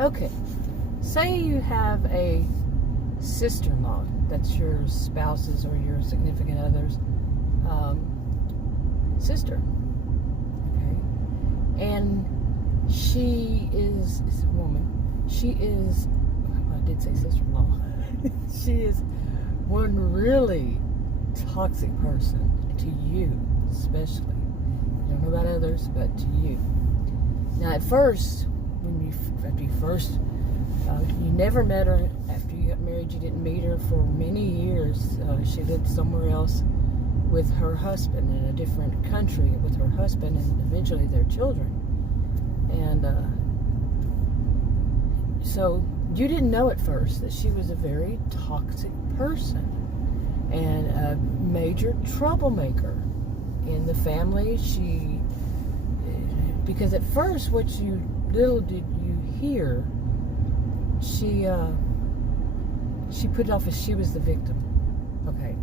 Okay, say you have a sister-in-law, that's your spouse's or your significant other's sister, okay? And she is a woman. She is, I did say sister-in-law. She is one really toxic person to you, especially. I don't know about others, but to you. Now, at first, you never met her. After you got married, you didn't meet her for many years. She lived somewhere else with her husband in a different country with her husband and eventually their children. And so you didn't know at first that she was a very toxic person and a major troublemaker in the family. Because at first, little did you hear, she put it off as she was the victim, okay,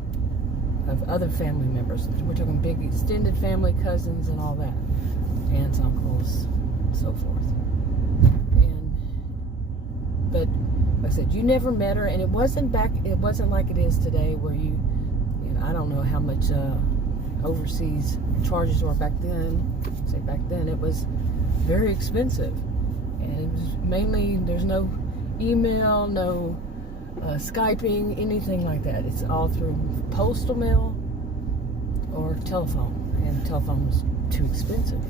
of other family members. We're talking big extended family, cousins and all that, aunts, uncles, so forth. But like I said, you never met her, and it wasn't like it is today, where I don't know how much overseas charges were back then. Say back then, it was very expensive, and it was mainly, there's no email, no Skyping, anything like that. It's all through postal mail or telephone, and telephone was too expensive.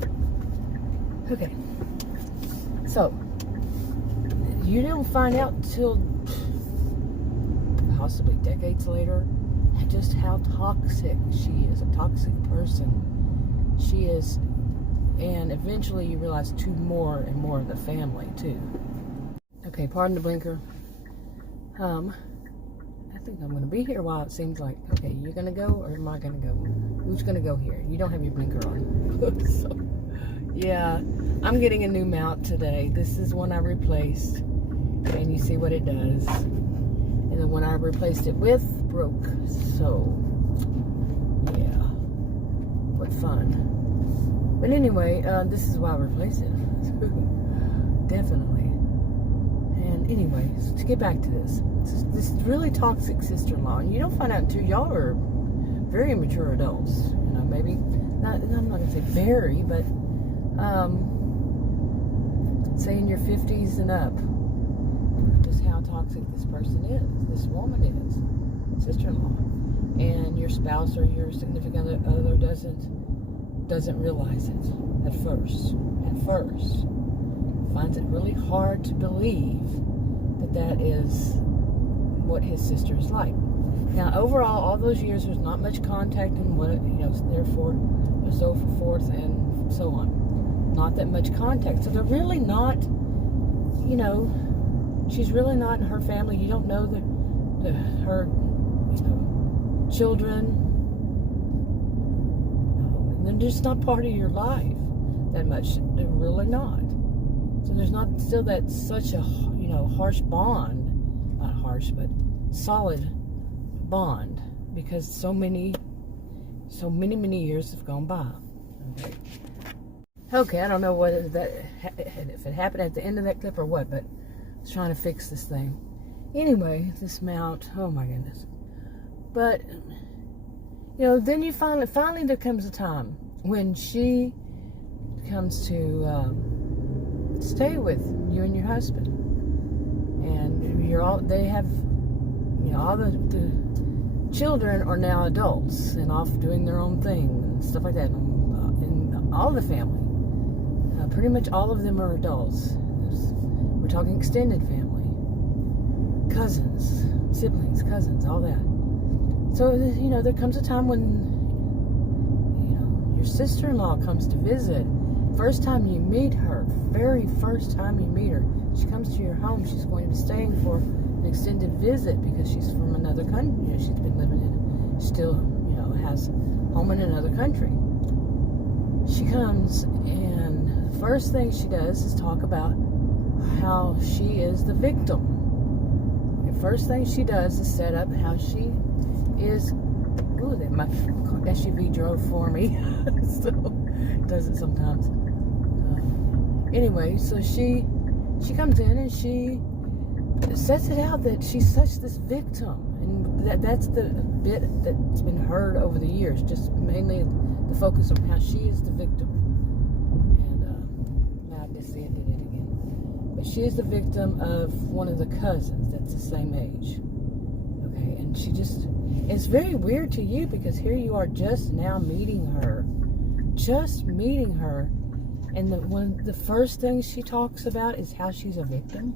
Okay, so you don't find out till possibly decades later just how toxic she is, a toxic person she is, and eventually you realize to more and more of the family too. Okay, pardon the blinker. I think I'm going to be here a while, it seems like. Okay, you're going to go, or am I going to go? Who's going to go here? You don't have your blinker on. So, yeah, I'm getting a new mount today. This is one I replaced, and you see what it does. And the one I replaced it with broke. So, yeah, what fun. But anyway, this is why I replaced it. Definitely. And anyway, so to get back to this really toxic sister-in-law, and you don't find out until y'all are very mature adults. Maybe not. I'm not gonna say very, but say in your 50s and up, just how toxic this person is, this woman is, sister-in-law, and your spouse or your significant other doesn't realize it at first. Finds it really hard to believe that is what his sister is like. Now, overall, all those years, there's not much contact, and therefore, so forth and so on. Not that much contact. So they're really not, she's really not in her family. You don't know her children. And they're just not part of your life that much. They're really not. So there's not still such a harsh bond, not harsh, but solid bond, because so many years have gone by. Okay, I don't know if it happened at the end of that clip or what, but I was trying to fix this thing. Anyway, this mount, oh my goodness. But then you finally there comes a time when she comes to stay with you and your husband, and they have, all the children are now adults and off doing their own thing and stuff like that. In all the family, pretty much all of them are adults. We're talking extended family, cousins, siblings, cousins, all that. So there comes a time when your sister-in-law comes to visit. First time you meet her, very first time you meet her, she comes to your home. She's going to be staying for an extended visit because she's from another country. She's been living still has home in another country. She comes, and the first thing she does is talk about how she is the victim. The first thing she does is set up how she is. Ooh, my SUV drove for me, so it does it sometimes. Anyway, so she she comes in and she sets it out that she's such this victim, and that's the bit that's been heard over the years, just mainly the focus on how she is the victim. And now I just see it did it again. But she is the victim of one of the cousins that's the same age. Okay, and she just, it's very weird to you because here you are just now meeting her, and one of the first things she talks about is how she's a victim.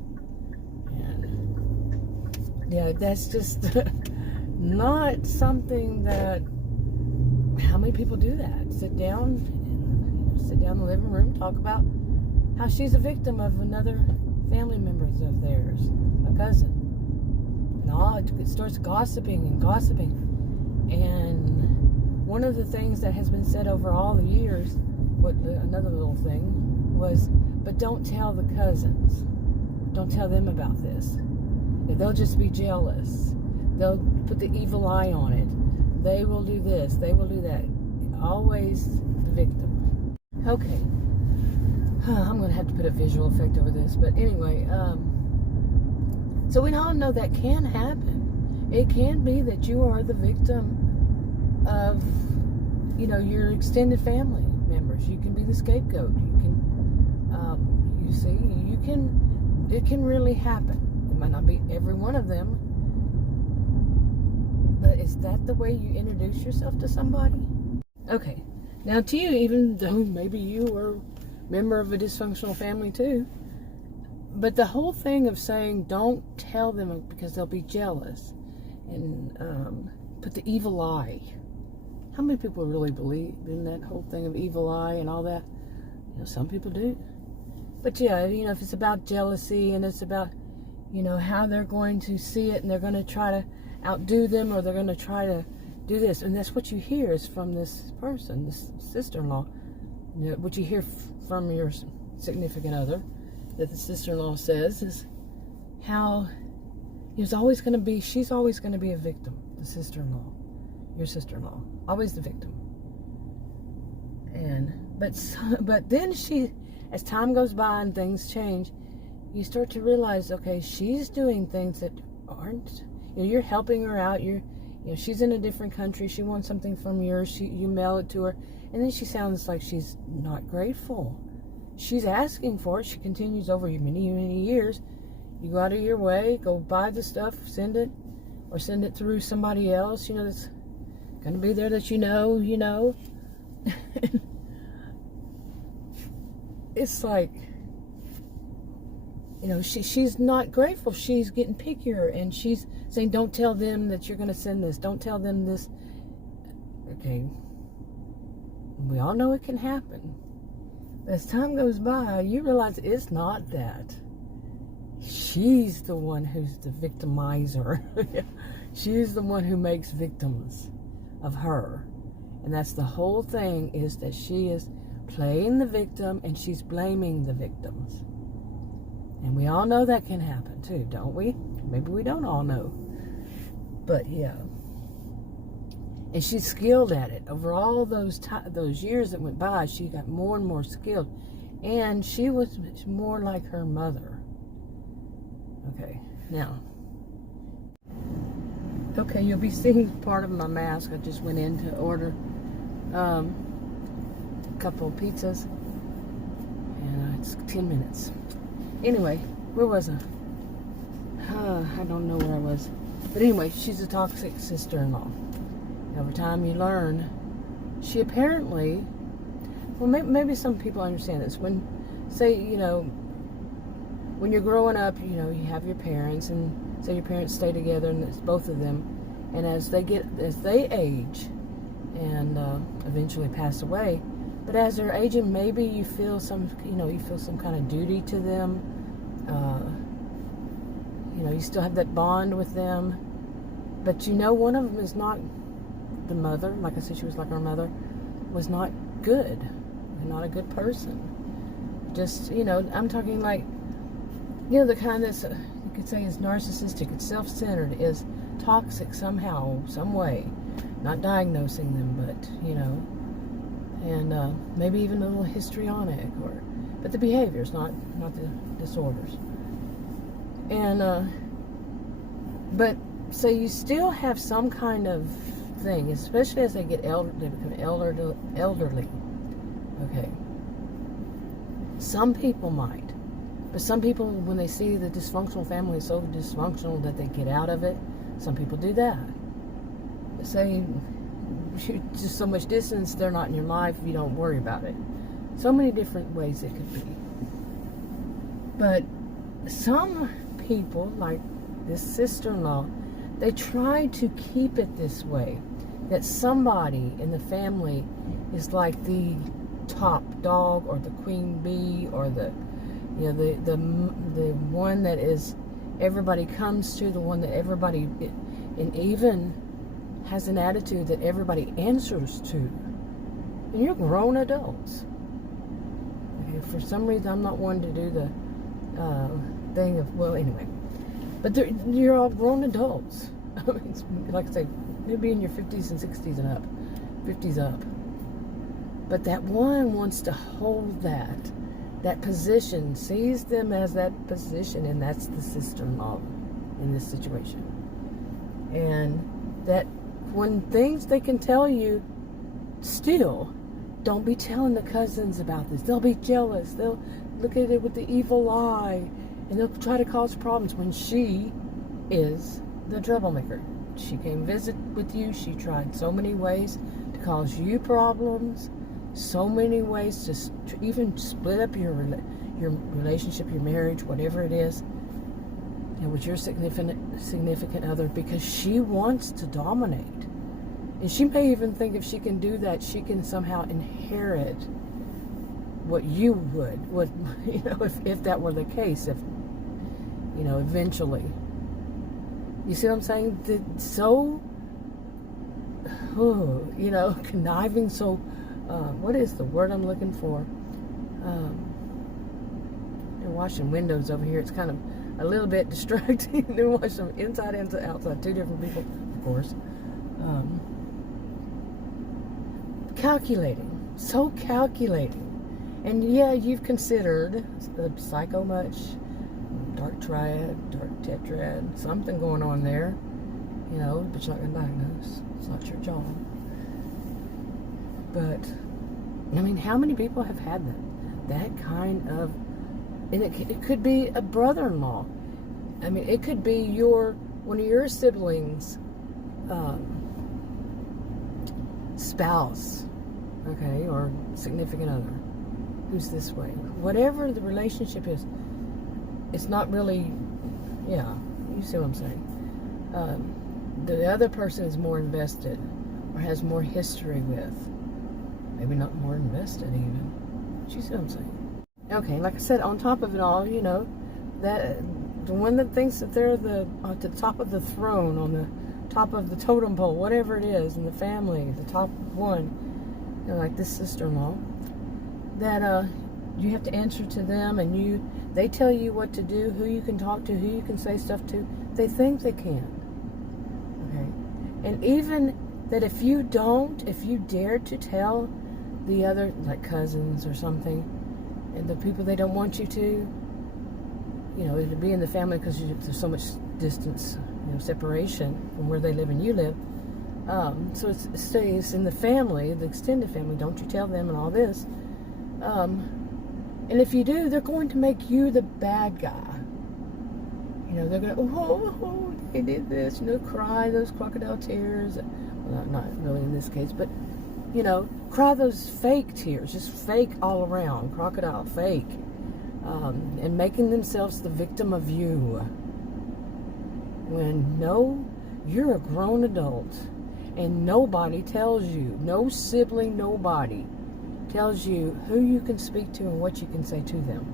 And yeah, that's just not something that, how many people do that? Sit down in the living room, talk about how she's a victim of another family member of theirs, a cousin. And it starts gossiping. And one of the things that has been said over all the years, another little thing, was, but don't tell the cousins. Don't tell them about this. They'll just be jealous. They'll put the evil eye on it. They will do this. They will do that. Always the victim. Okay. I'm going to have to put a visual effect over this. But anyway, so we all know that can happen. It can be that you are the victim of, your extended family members. You can be the scapegoat. You can, it can really happen. It might not be every one of them, but is that the way you introduce yourself to somebody? Okay, now to you, even though maybe you were a member of a dysfunctional family too, but the whole thing of saying don't tell them because they'll be jealous, and put the evil eye. How many people really believe in that whole thing of evil eye and all that? Some people do. But yeah, if it's about jealousy and it's about, how they're going to see it and they're going to try to outdo them, or they're going to try to do this. And that's what you hear is from this person, this sister-in-law. What you hear from your significant other, that the sister-in-law says, is how she's always going to be a victim, the sister-in-law, your sister-in-law, always the victim. But then as time goes by and things change, you start to realize, okay, she's doing things that aren't, you're helping her out, she's in a different country, she wants something from yours, you mail it to her, and then she sounds like she's not grateful. She's asking for it. She continues over many, many years. You go out of your way, go buy the stuff, send it through somebody else, that's going to be there that you know. It's like, she's not grateful. She's getting pickier, and she's saying, don't tell them that you're going to send this. Don't tell them this. Okay. We all know it can happen. As time goes by, you realize it's not that. She's the one who's the victimizer. She's the one who makes victims of her. And that's the whole thing, is that she is playing the victim and she's blaming the victims. And we all know that can happen too, don't we? Maybe we don't all know. But yeah. And she's skilled at it. Over all those years that went by, she got more and more skilled. And she was more like her mother. Okay, now. Okay, you'll be seeing part of my mask. I just went in to order a couple of pizzas. And it's 10 minutes. Anyway, where was I? I don't know where I was. But anyway, she's a toxic sister-in-law. Over time you learn, she apparently, well, maybe some people understand this. When, say, when you're growing up, you have your parents, and say your parents stay together, and it's both of them, and as they age, and eventually pass away, but as they're aging, maybe you feel some kind of duty to them. You still have that bond with them, but one of them is not the mother. Like I said, she was like her mother, was not good, not a good person. Just, I'm talking like, the kind that's, you could say is narcissistic, it's self-centered, is toxic somehow, some way. Not diagnosing them, but, and maybe even a little histrionic, or but the behaviors, not the disorders. And but so you still have some kind of thing, especially as they get elder, they become elderly. Okay. Some people might, but some people, when they see the dysfunctional family is so dysfunctional that they get out of it, some people do that. Say, just so much distance, they're not in your life, you don't worry about it. So many different ways it could be. But some people, like this sister-in-law, they try to keep it this way, that somebody in the family is like the top dog or the queen bee or the one that is everybody comes to, the one that everybody, and even has an attitude that everybody answers to. And you're grown adults. Okay, for some reason, I'm not one to do the thing of, well, anyway. But you're all grown adults. I mean, like I say, maybe in your 50s and 60s and up. 50s up. But that one wants to hold that position, sees them as that position, and that's the sister-in-law in this situation. And that when things they can tell you, still, don't be telling the cousins about this. They'll be jealous. They'll look at it with the evil eye, and they'll try to cause problems when she is the troublemaker. She came visit with you. She tried so many ways to cause you problems, so many ways to even split up your relationship, your marriage, whatever it is, and with your significant other, because she wants to dominate. And she may even think if she can do that, she can somehow inherit what you would, if that were the case, if, eventually. You see what I'm saying? So, conniving, so, what is the word I'm looking for? They're washing windows over here. It's kind of a little bit distracting. They're washing them inside and outside. Two different people, of course. Calculating. So calculating. And yeah, you've considered the psycho much, dark triad, dark tetrad, something going on there, but you're not going to diagnose. It's not your job. But, I mean, how many people have had that kind of, and it could be a brother-in-law. I mean, it could be one of your siblings' spouse, okay, or significant other, who's this way. Whatever the relationship is, it's not really, yeah, you see what I'm saying. The other person is more invested or has more history with. Maybe not more invested even. You see what I'm saying? Okay, like I said, on top of it all, that the one that thinks that they're at the top of the throne, on the top of the totem pole, whatever it is in the family, the top one, like this sister-in-law, that you have to answer to them, and they tell you what to do, who you can talk to, who you can say stuff to. They think they can. Okay, and even that if you dare to tell the other, like cousins or something, and the people they don't want you to, to be in the family because there's so much distance, separation from where they live and you live. So it stays in the family, the extended family. Don't you tell them and all this. And if you do, they're going to make you the bad guy. They're going to, they did this, cry those crocodile tears. Well, not really in this case, but, cry those fake tears, just fake all around, crocodile, fake. And making themselves the victim of you. When, no, you're a grown adult. And nobody tells you, no sibling, nobody tells you who you can speak to and what you can say to them.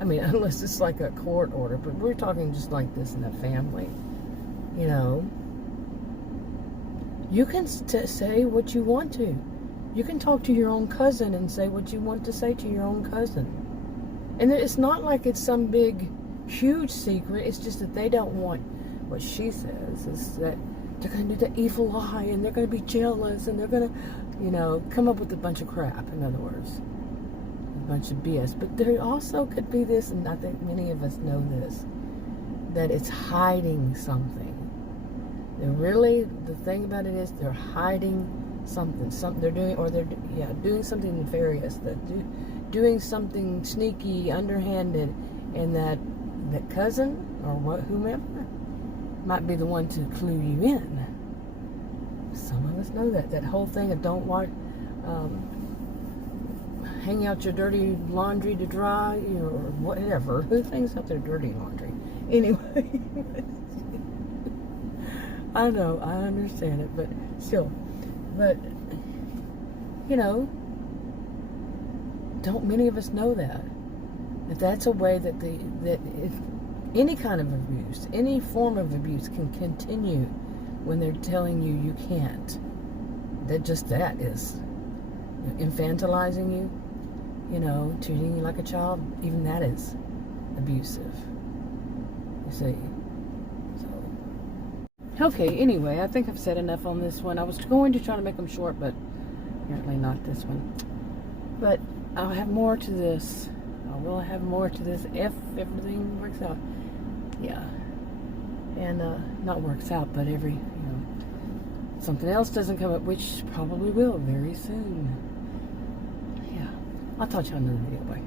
I mean, unless it's like a court order, but we're talking just like this in the family. You can say what you want to. You can talk to your own cousin and say what you want to say to your own cousin. And it's not like it's some big, huge secret. It's just that they don't want what she says. Is that they're going to do the evil eye, and they're going to be jealous, and they're going to, come up with a bunch of crap, in other words. bunch of BS. But there also could be this, and I think many of us know this, that it's hiding something. The thing about it is they're hiding something. They're doing, or they're doing something nefarious. They're doing something sneaky, underhanded, and that cousin or whomever might be the one to clue you in. Some of us know that whole thing of don't watch, hang out your dirty laundry to dry, or whatever. Who hangs out their dirty laundry? Anyway, I know, I understand it, but still, don't many of us know that that's a way that any kind of abuse, any form of abuse can continue when they're telling you can't. That is infantilizing you, treating you like a child. Even that is abusive. You see. So, okay, anyway, I think I've said enough on this one. I was going to try to make them short, but apparently not this one. But I'll have more to this. I will have more to this if everything works out. Yeah. And not works out, but something else doesn't come up, which probably will very soon. Yeah. I'll talk to you on another video. Bye.